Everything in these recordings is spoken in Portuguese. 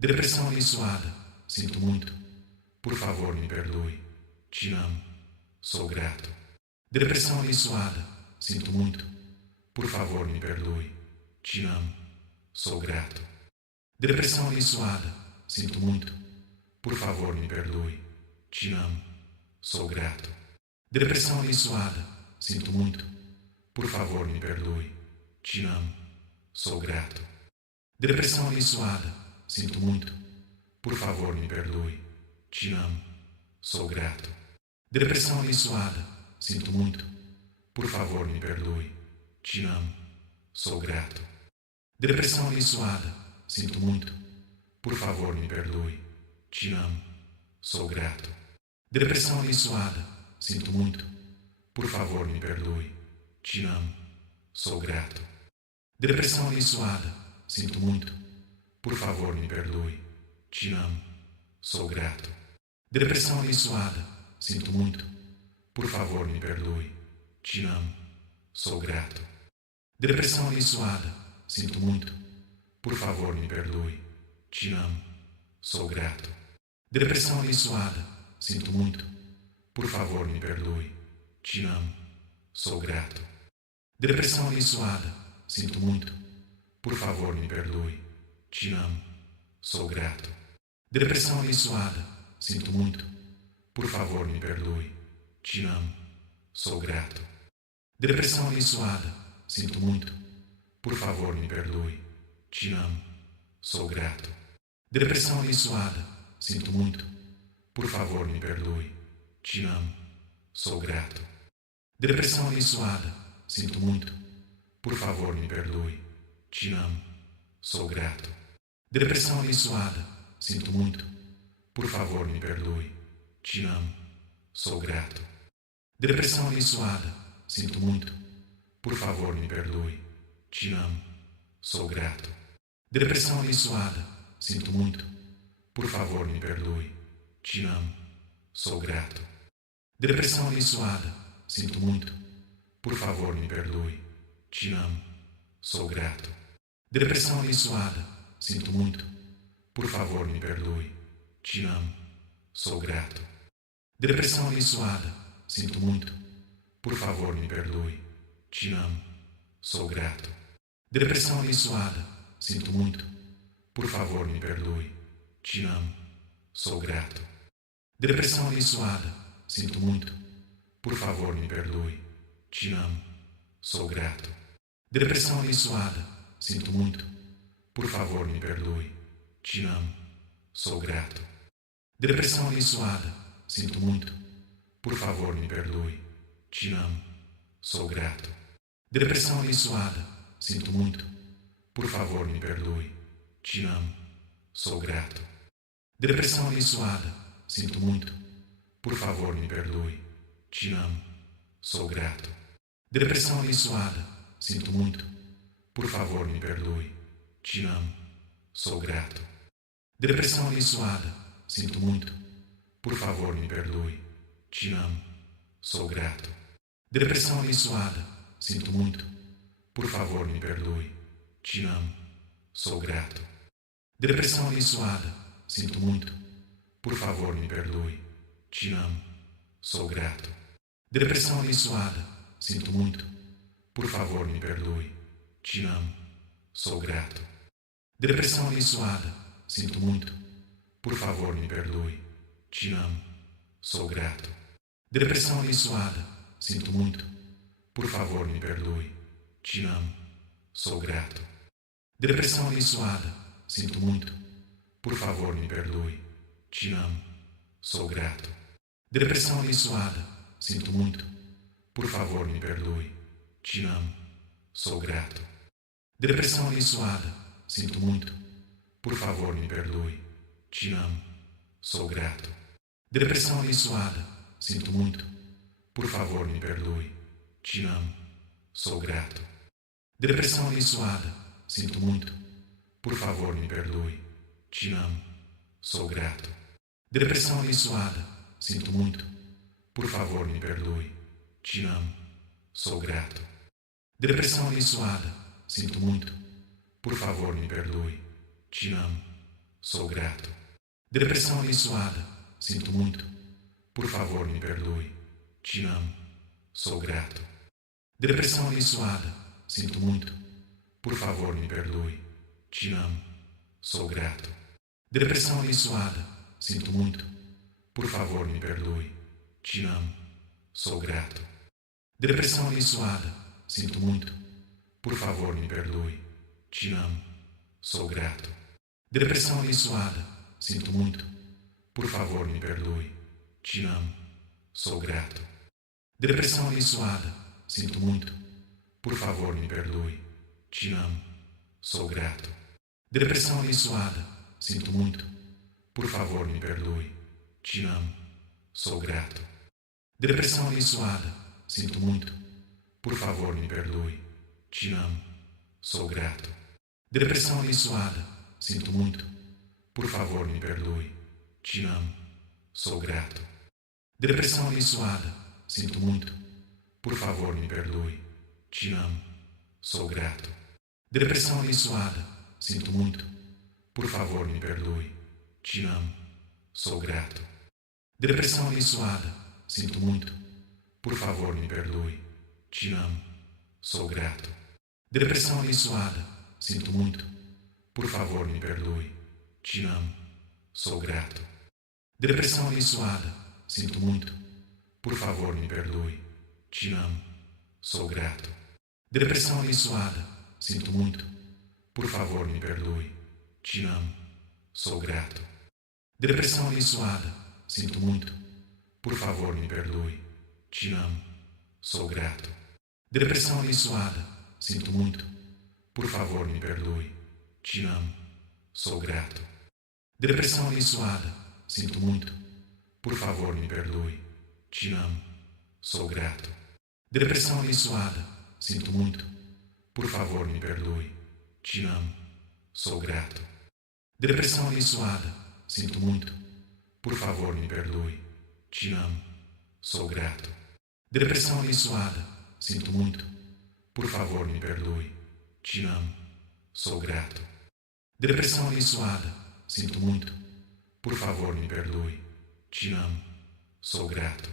Depressão abençoada, sinto muito. Por favor, me perdoe. Te amo. Sou grato. Depressão abençoada, sinto muito. Por favor, me perdoe. Te amo. Sou grato. Depressão abençoada, sinto muito. Por favor, me perdoe. Te amo. Sou grato. Depressão abençoada, sinto muito. Por favor, me perdoe. Te amo. Sou grato. Depressão abençoada, sinto muito. Por favor, me perdoe. Te amo. Sou grato. Depressão abençoada, sinto muito. Por favor, me perdoe. Te amo. Sou grato. Depressão abençoada, sinto muito. Por favor, me perdoe. Te amo. Sou grato. Depressão abençoada, sinto muito. Por favor, me perdoe. Te amo. Sou grato. Depressão abençoada, sinto muito. Por favor, me perdoe. Te amo. Sou grato. Depressão abençoada, sinto muito. Por favor, me perdoe. Te amo. Sou grato. Depressão abençoada, sinto muito. Por favor, me perdoe. Te amo. Sou grato. Depressão abençoada, sinto muito. Por favor, me perdoe. Te amo. Sou grato. Depressão abençoada, sinto muito. Por favor, me perdoe. Te amo. Sou grato. Depressão abençoada, sinto muito. Por favor, me perdoe. Te amo. Sou grato. Depressão abençoada, sinto muito. Por favor, me perdoe. Te amo. Sou grato. Depressão abençoada, sinto muito. Por favor, me perdoe. Te amo. Sou grato. Depressão abençoada, sinto muito. Por favor, me perdoe. Te amo. Sou grato. Depressão abençoada, sinto muito. Por favor, me perdoe. Te amo. Sou grato. Depressão abençoada, sinto muito. Por favor, me perdoe. Te amo. Sou grato. Depressão abençoada, sinto muito. Por favor, me perdoe. Te amo. Sou grato. Depressão abençoada, sinto muito. Por favor, me perdoe. Te amo. Sou grato. Depressão abençoada, sinto muito. Por favor, me perdoe. Te amo. Sou grato. Depressão abençoada, sinto muito. Por favor, me perdoe. Te amo. Sou grato. Depressão abençoada, sinto muito. Por favor, me perdoe. Te amo. Sou grato. Depressão abençoada, sinto muito. Por favor, me perdoe. Te amo. Sou grato. Depressão abençoada, sinto muito. Por favor, me perdoe. Te amo. Sou grato. Depressão abençoada, sinto muito. Por favor, me perdoe. Te amo. Sou grato. Depressão abençoada, sinto muito. Por favor, me perdoe. Te amo. Sou grato. Depressão abençoada, sinto muito. Por favor, me perdoe. Te amo. Sou grato. Depressão abençoada, sinto muito. Por favor, me perdoe. Te amo. Sou grato. Depressão abençoada, sinto muito. Por favor, me perdoe. Te amo. Sou grato. Depressão abençoada, sinto muito. Por favor, me perdoe. Te amo. Sou grato. Depressão abençoada, sinto muito. Por favor, me perdoe. Te amo. Sou grato. Depressão abençoada, sinto muito. Por favor, me perdoe. Te amo. Sou grato. Depressão abençoada, sinto muito. Por favor, me perdoe. Te amo. Sou grato. Depressão abençoada, sinto muito. Por favor, me perdoe. Te amo. Sou grato. Depressão abençoada, sinto muito. Por favor, me perdoe. Te amo. Sou grato. Depressão abençoada, sinto muito. Por favor, me perdoe. Te amo. Sou grato. Depressão abençoada, sinto muito. Por favor, me perdoe. Te amo. Sou grato. Depressão abençoada, sinto muito. Por favor, me perdoe. Te amo. Sou grato. Depressão abençoada, sinto muito. Por favor, me perdoe. Te amo. Sou grato. Depressão abençoada, sinto muito. Por favor, me perdoe. Te amo. Sou grato. Depressão abençoada, sinto muito. Por favor, me perdoe. Te amo. sou grato. Depressão abençoada, sinto muito. Por favor, me perdoe. Te amo, sou grato. Depressão abençoada, sinto muito. Por favor, me perdoe. Te amo, sou grato. Depressão abençoada, sinto muito. Por favor, me perdoe. Te amo, sou grato. Depressão abençoada, sinto muito. Por favor, me perdoe. Te amo, sou grato. Depressão abençoada, sinto muito. Por favor, me perdoe. Te amo, sou grato. Depressão abençoada, sinto muito. Por favor, me perdoe. Te amo, sou grato. Depressão abençoada, sinto muito. Por favor, me perdoe. Te amo, sou grato. Depressão abençoada, sinto muito. Por favor, me perdoe. Te amo, sou grato. Depressão abençoada, sinto muito. Por favor, me perdoe. Te amo, sou grato. Depressão abençoada, sinto muito. Por favor, me perdoe. Te amo, sou grato. Depressão abençoada, sinto muito. Por favor, me perdoe. Te amo, sou grato. Depressão abençoada, sinto muito. Por favor, me perdoe. Te amo, sou grato. Depressão abençoada, sinto muito. Por favor, me perdoe. Te amo, sou grato. Depressão abençoada, sinto muito. Por favor, me perdoe. Te amo, sou grato. Depressão abençoada, sinto muito. Por favor, me perdoe. Te amo, sou grato. Depressão abençoada, sinto muito. Por favor, me perdoe. Te amo, sou grato. Depressão abençoada, sinto muito. Por favor, me perdoe. Te amo, sou grato. Depressão abençoada, sinto muito. Por favor, me perdoe. Te amo, sou grato. Depressão abençoada, sinto muito. Por favor, me perdoe. Te amo, sou grato. Depressão abençoada, sinto muito. Por favor, me perdoe. Te amo, sou grato. Depressão abençoada, sinto muito. Por favor, me perdoe. Te amo, sou grato. Depressão abençoada, sinto muito. Por favor, me perdoe. Te amo, sou grato.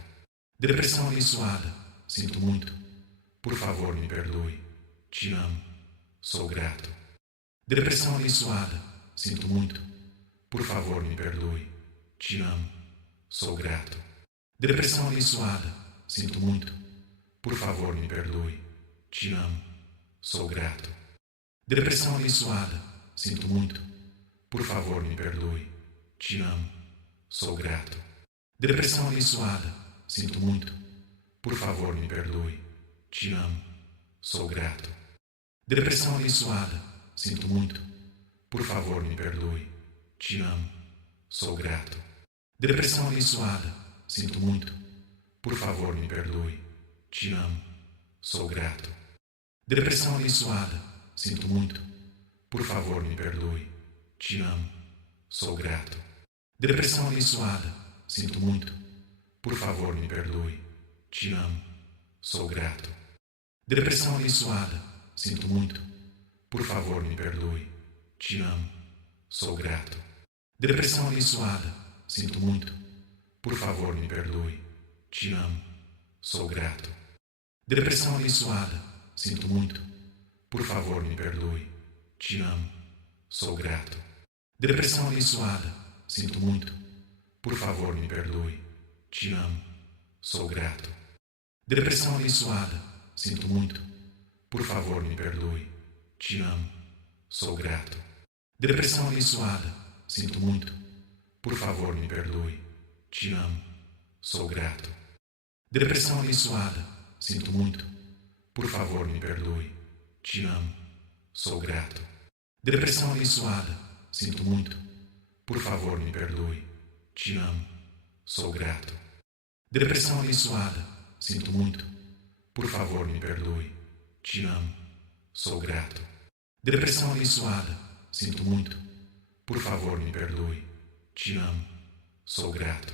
Depressão abençoada, sinto muito. Por favor, me perdoe. Te amo, sou grato. Depressão abençoada, sinto muito. Por favor, me perdoe. Te amo, sou grato. Depressão abençoada, sinto muito. Por favor, me perdoe. Te amo, sou grato. Depressão abençoada, sinto muito. Por favor, me perdoe. Te amo, sou grato. Depressão abençoada, sinto muito. Por favor, me perdoe. Te amo, sou grato. Depressão abençoada, sinto muito. Por favor, me perdoe. Te amo, sou grato. Depressão abençoada, sinto muito. Por favor, me perdoe. Te amo, sou grato. Depressão abençoada, sinto muito. Por favor, me perdoe. Te amo, sou grato. Depressão abençoada, sinto muito. Por favor, me perdoe. Te amo, sou grato. Depressão abençoada, sinto muito. Por favor, me perdoe. Te amo, sou grato. Depressão abençoada, sinto muito. Por favor, me perdoe. Te amo, sou grato. Depressão abençoada, sinto muito. Por favor, me perdoe. Te amo, sou grato. Depressão abençoada, sinto muito. Por favor, me perdoe. Te amo, sou grato. Depressão abençoada, sinto muito. Por favor, me perdoe. Te amo, sou grato. Depressão abençoada, sinto muito. Por favor, me perdoe. Te amo, sou grato. Depressão abençoada, sinto muito. Por favor, me perdoe. Te amo, sou grato. Depressão abençoada, sinto muito. Por favor, me perdoe. Te amo, sou grato. Depressão abençoada, sinto muito. Por favor, me perdoe. Te amo, sou grato. Depressão abençoada, sinto muito. Por favor, me perdoe. Te amo, sou grato.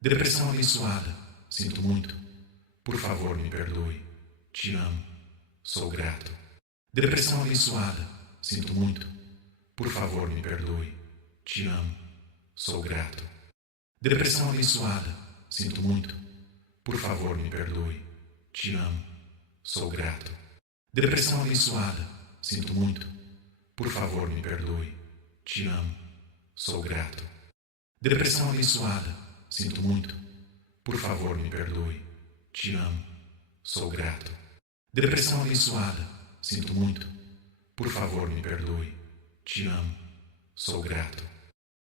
Depressão abençoada, sinto muito. Por favor, me perdoe. Te amo, sou grato. Depressão abençoada, sinto muito. Por favor, me perdoe. Te amo. Sou grato. Depressão abençoada. Sinto muito. Por favor, me perdoe. Te amo. Sou grato. Depressão abençoada. Sinto muito. Por favor, me perdoe. Te amo. Sou grato. Depressão abençoada. Sinto muito. Por favor, me perdoe. Te amo. Sou grato. Depressão abençoada. Sinto muito. Por favor, me perdoe. Te amo. Sou grato.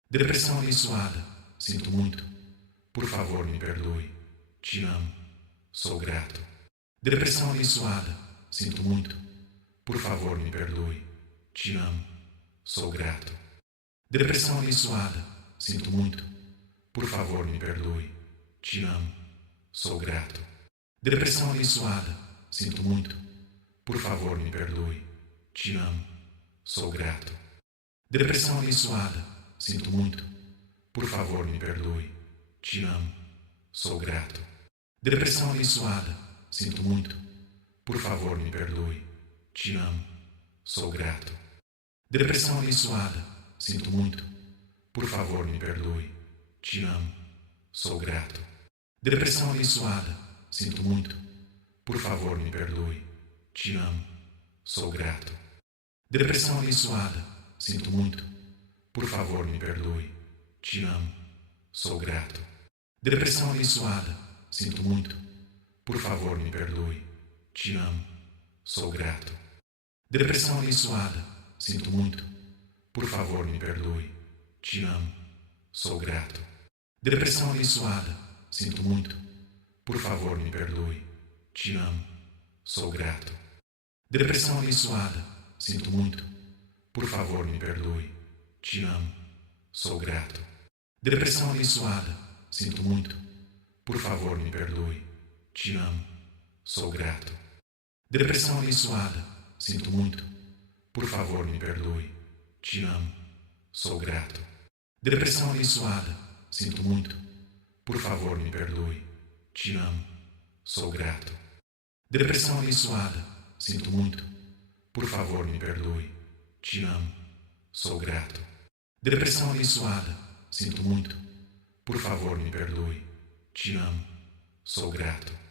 Depressão abençoada. Sinto muito. Por favor, me perdoe. Te amo. Sou grato. Depressão abençoada. Sinto muito. Por favor, me perdoe. Te amo. Sou grato. Depressão abençoada. Sinto muito. Por favor, me perdoe. Te amo. Sou grato. Depressão abençoada. Sinto muito. Por favor, me perdoe. Te amo. Sou grato. Depressão abençoada. Sinto muito. Por favor, me perdoe. Te amo. Sou grato. Depressão abençoada. Sinto muito. Por favor, me perdoe. Te amo. Sou grato. Depressão abençoada. Sinto muito. Por favor, me perdoe. Te amo. Sou grato. Depressão abençoada. Sinto muito. Por favor, me perdoe. Te amo. Sou grato. Depressão abençoada. Sinto muito. Por favor, me perdoe. Te amo. Sou grato. Depressão abençoada. Sinto muito. Por favor, me perdoe. Te amo. Sou grato. Depressão abençoada. Sinto muito. Por favor, me perdoe. Te amo. Sou grato. Depressão abençoada. Sinto muito. Por favor, me perdoe. Te amo. Sou grato. Depressão abençoada. Sinto muito. Por favor, me perdoe. Te amo. Sou grato. Depressão abençoada. Sinto muito. Por favor, me perdoe. Te amo. Sou grato. Depressão abençoada. Sinto muito. Por favor, me perdoe. Te amo. Sou grato. Depressão abençoada. Sinto muito. Por favor, me perdoe. Te amo. Sou grato. Depressão abençoada. Sinto muito. Por favor, me perdoe. Te amo. Sou grato. Depressão abençoada. Sinto muito. Por favor, me perdoe. Te amo. Sou grato.